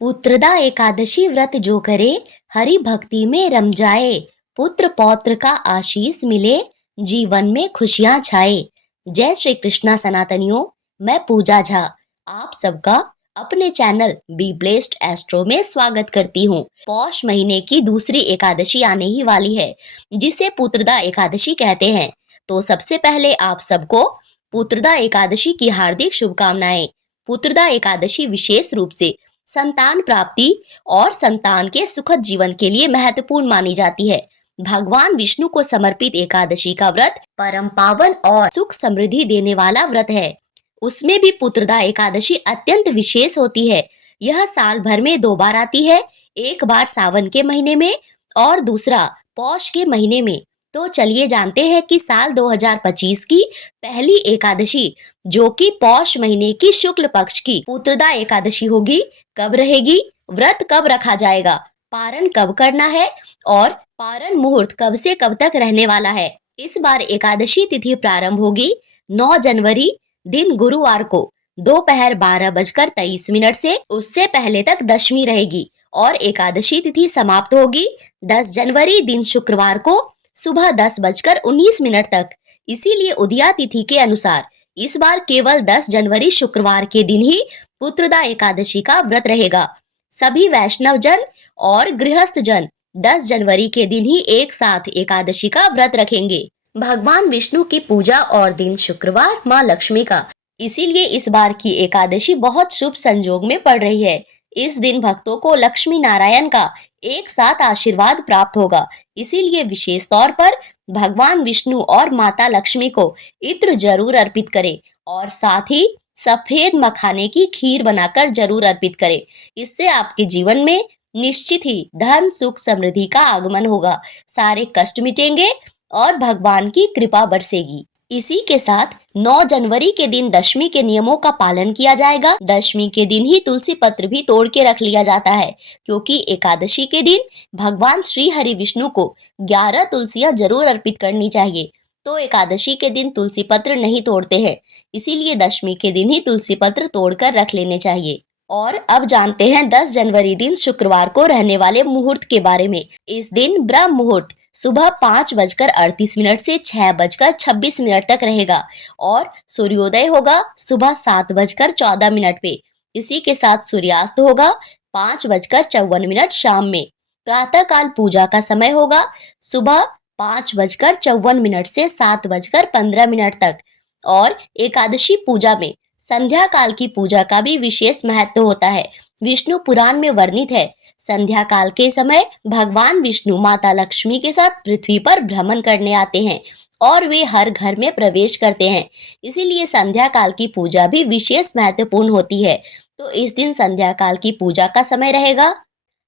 पुत्रदा एकादशी व्रत जो करे, हरि भक्ति में रम जाए। पुत्र पौत्र का आशीष मिले, जीवन में खुशियां छाए। जय श्री कृष्णा सनातनियों, मैं पूजा झा आप सबका अपने चैनल बी ब्लेस्ड एस्ट्रो में स्वागत करती हूँ। पौष महीने की दूसरी एकादशी आने ही वाली है, जिसे पुत्रदा एकादशी कहते हैं। तो सबसे पहले आप सबको पुत्रदा एकादशी की हार्दिक शुभकामनाएं। पुत्रदा एकादशी विशेष रूप से संतान प्राप्ति और संतान के सुखद जीवन के लिए महत्वपूर्ण मानी जाती है। भगवान विष्णु को समर्पित एकादशी का व्रत परम पावन और सुख समृद्धि देने वाला व्रत है। उसमें भी पुत्रदा एकादशी अत्यंत विशेष होती है। यह साल भर में 2 बार आती है, एक बार सावन के महीने में और दूसरा पौष के महीने में। तो चलिए जानते हैं कि साल 2025 की पहली एकादशी, जो कि पौष महीने की शुक्ल पक्ष की पुत्रदा एकादशी होगी, कब रहेगी, व्रत कब रखा जाएगा, पारण कब करना है और पारण मुहूर्त कब से कब तक रहने वाला है। इस बार एकादशी तिथि प्रारंभ होगी 9 जनवरी दिन गुरुवार को दोपहर 12:23 से उससे पहले तक दशमी रहेगी और एकादशी तिथि समाप्त होगी 10 जनवरी दिन शुक्रवार को सुबह 10:19 तक। इसीलिए उदया तिथि के अनुसार इस बार केवल 10 जनवरी शुक्रवार के दिन ही पुत्रदा एकादशी का व्रत रहेगा। सभी वैष्णव जन और गृहस्थ जन 10 जनवरी के दिन ही एक साथ एकादशी का व्रत रखेंगे। भगवान विष्णु की पूजा और दिन शुक्रवार, माँ लक्ष्मी का, इसीलिए इस बार की एकादशी बहुत शुभ संजोग में पड़ रही है। इस दिन भक्तों को लक्ष्मी नारायण का एक साथ आशीर्वाद प्राप्त होगा। इसीलिए विशेष तौर पर भगवान विष्णु और माता लक्ष्मी को इत्र जरूर अर्पित करें और साथ ही सफेद मखाने की खीर बनाकर जरूर अर्पित करें। इससे आपके जीवन में निश्चित ही धन सुख समृद्धि का आगमन होगा, सारे कष्ट मिटेंगे और भगवान की कृपा बरसेगी। इसी के साथ 9 जनवरी के दिन दशमी के नियमों का पालन किया जाएगा। दशमी के दिन ही तुलसी पत्र भी तोड़ के रख लिया जाता है, क्योंकि एकादशी के दिन भगवान श्री हरि विष्णु को 11 तुलसियां जरूर अर्पित करनी चाहिए। तो एकादशी के दिन तुलसी पत्र नहीं तोड़ते हैं, इसीलिए दशमी के दिन ही तुलसी पत्र तोड़कर रख लेने चाहिए। और अब जानते हैं 10 जनवरी दिन शुक्रवार को रहने वाले मुहूर्त के बारे में। इस दिन ब्रह्म मुहूर्त सुबह 5:38 से 6:26 तक रहेगा और सूर्योदय होगा सुबह 7:14 पे। इसी के साथ सूर्यास्त होगा 5:54 शाम में। प्रातः काल पूजा का समय होगा सुबह 5:54 से 7:15 तक। और एकादशी पूजा में संध्या काल की पूजा का भी विशेष महत्व होता है। विष्णु पुराण में वर्णित है, संध्या काल के समय भगवान विष्णु माता लक्ष्मी के साथ पृथ्वी पर भ्रमण करने आते हैं और वे हर घर में प्रवेश करते हैं। इसीलिए संध्या काल की पूजा भी विशेष महत्वपूर्ण होती है। तो इस दिन संध्या काल की पूजा का समय रहेगा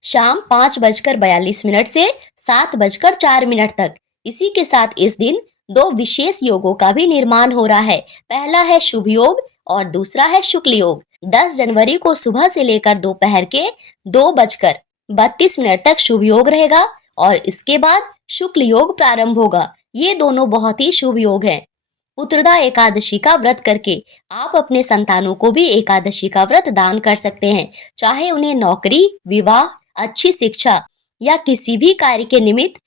शाम 5:42 से 7:04 तक। इसी के साथ इस दिन 2 विशेष योगों का भी निर्माण हो रहा है। पहला है शुभ योग और दूसरा है शुक्ल योग। 10 जनवरी को सुबह से लेकर दोपहर के 2:32 तक शुभ योग रहेगा और इसके बाद शुक्ल योग प्रारंभ होगा। ये दोनों बहुत ही शुभ योग हैं। पुत्रदा एकादशी का व्रत करके आप अपने संतानों को भी एकादशी का व्रत दान कर सकते हैं, चाहे उन्हें नौकरी, विवाह, अच्छी शिक्षा या किसी भी कार्य के निमित्त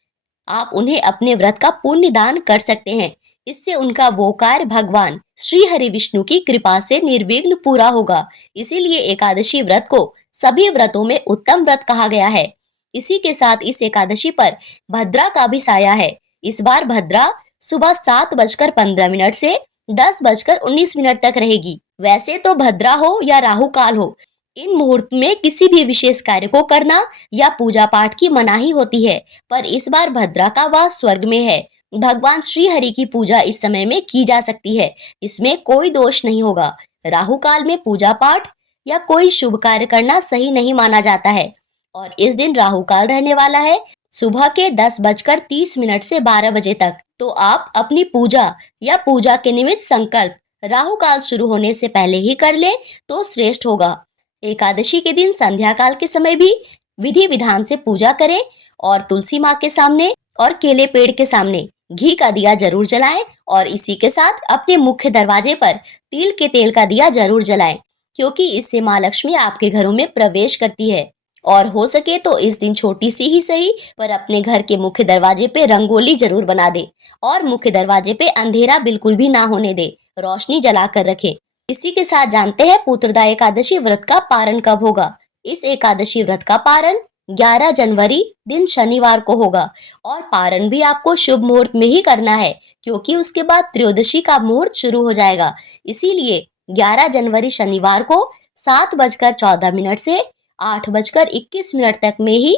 आप उन्हें अपने व्रत का पुण्य दान कर सकते हैं। इससे उनका वो कार्य भगवान श्री हरि विष्णु की कृपा से निर्विघ्न पूरा होगा। इसीलिए एकादशी व्रत को सभी व्रतों में उत्तम व्रत कहा गया है। इसी के साथ इस एकादशी पर भद्रा का भी साया है। इस बार भद्रा सुबह 7:15 से 10:19 तक रहेगी। वैसे तो भद्रा हो या राहु काल हो, इन मुहूर्त में किसी भी विशेष कार्य को करना या पूजा पाठ की मनाही होती है, पर इस बार भद्रा का वास स्वर्ग में है। भगवान श्री हरि की पूजा इस समय में की जा सकती है, इसमें कोई दोष नहीं होगा। राहु काल में पूजा पाठ या कोई शुभ कार्य करना सही नहीं माना जाता है और इस दिन राहु काल रहने वाला है सुबह के 10:30 से 12 बजे तक। तो आप अपनी पूजा या पूजा के निमित्त संकल्प राहु काल शुरू होने से पहले ही कर ले तो श्रेष्ठ होगा। एकादशी के दिन संध्या काल के समय भी विधि विधान से पूजा करें और तुलसी माँ के सामने और केले पेड़ के सामने घी का दिया जरूर जलाएं और इसी के साथ अपने मुख्य दरवाजे पर तिल के तेल का दिया जरूर जलाएं। क्योंकि इससे माँ लक्ष्मी आपके घरों में प्रवेश करती है। और हो सके तो इस दिन छोटी सी ही सही पर अपने घर के मुख्य दरवाजे पे रंगोली जरूर बना दे और मुख्य दरवाजे पे अंधेरा बिल्कुल भी ना होने दे, रोशनी जला कर रखे। इसी के साथ जानते हैं पुत्रदा एकादशी व्रत का पारण कब होगा। इस एकादशी व्रत का पारण 11 जनवरी दिन शनिवार को होगा और पारण भी आपको शुभ मुहूर्त में ही करना है, क्योंकि उसके बाद त्रयोदशी का मुहूर्त शुरू हो जाएगा। इसीलिए 11 जनवरी शनिवार को 7:14 से 8:21 तक में ही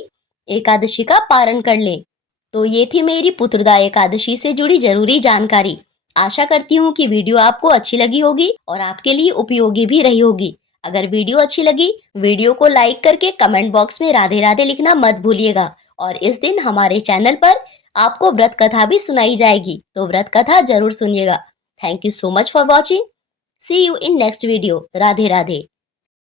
एकादशी का पारण कर ले। तो ये थी मेरी पुत्रदा एकादशी से जुड़ी जरूरी जानकारी। आशा करती हूँ कि वीडियो आपको अच्छी लगी होगी और आपके लिए उपयोगी भी रही होगी। अगर वीडियो अच्छी लगी, वीडियो को लाइक करके कमेंट बॉक्स में राधे राधे लिखना मत भूलिएगा। और इस दिन हमारे चैनल पर आपको व्रत कथा भी सुनाई जाएगी, तो व्रत कथा जरूर सुनिएगा। Thank you so much for watching. See you in next video. Radhe Radhe.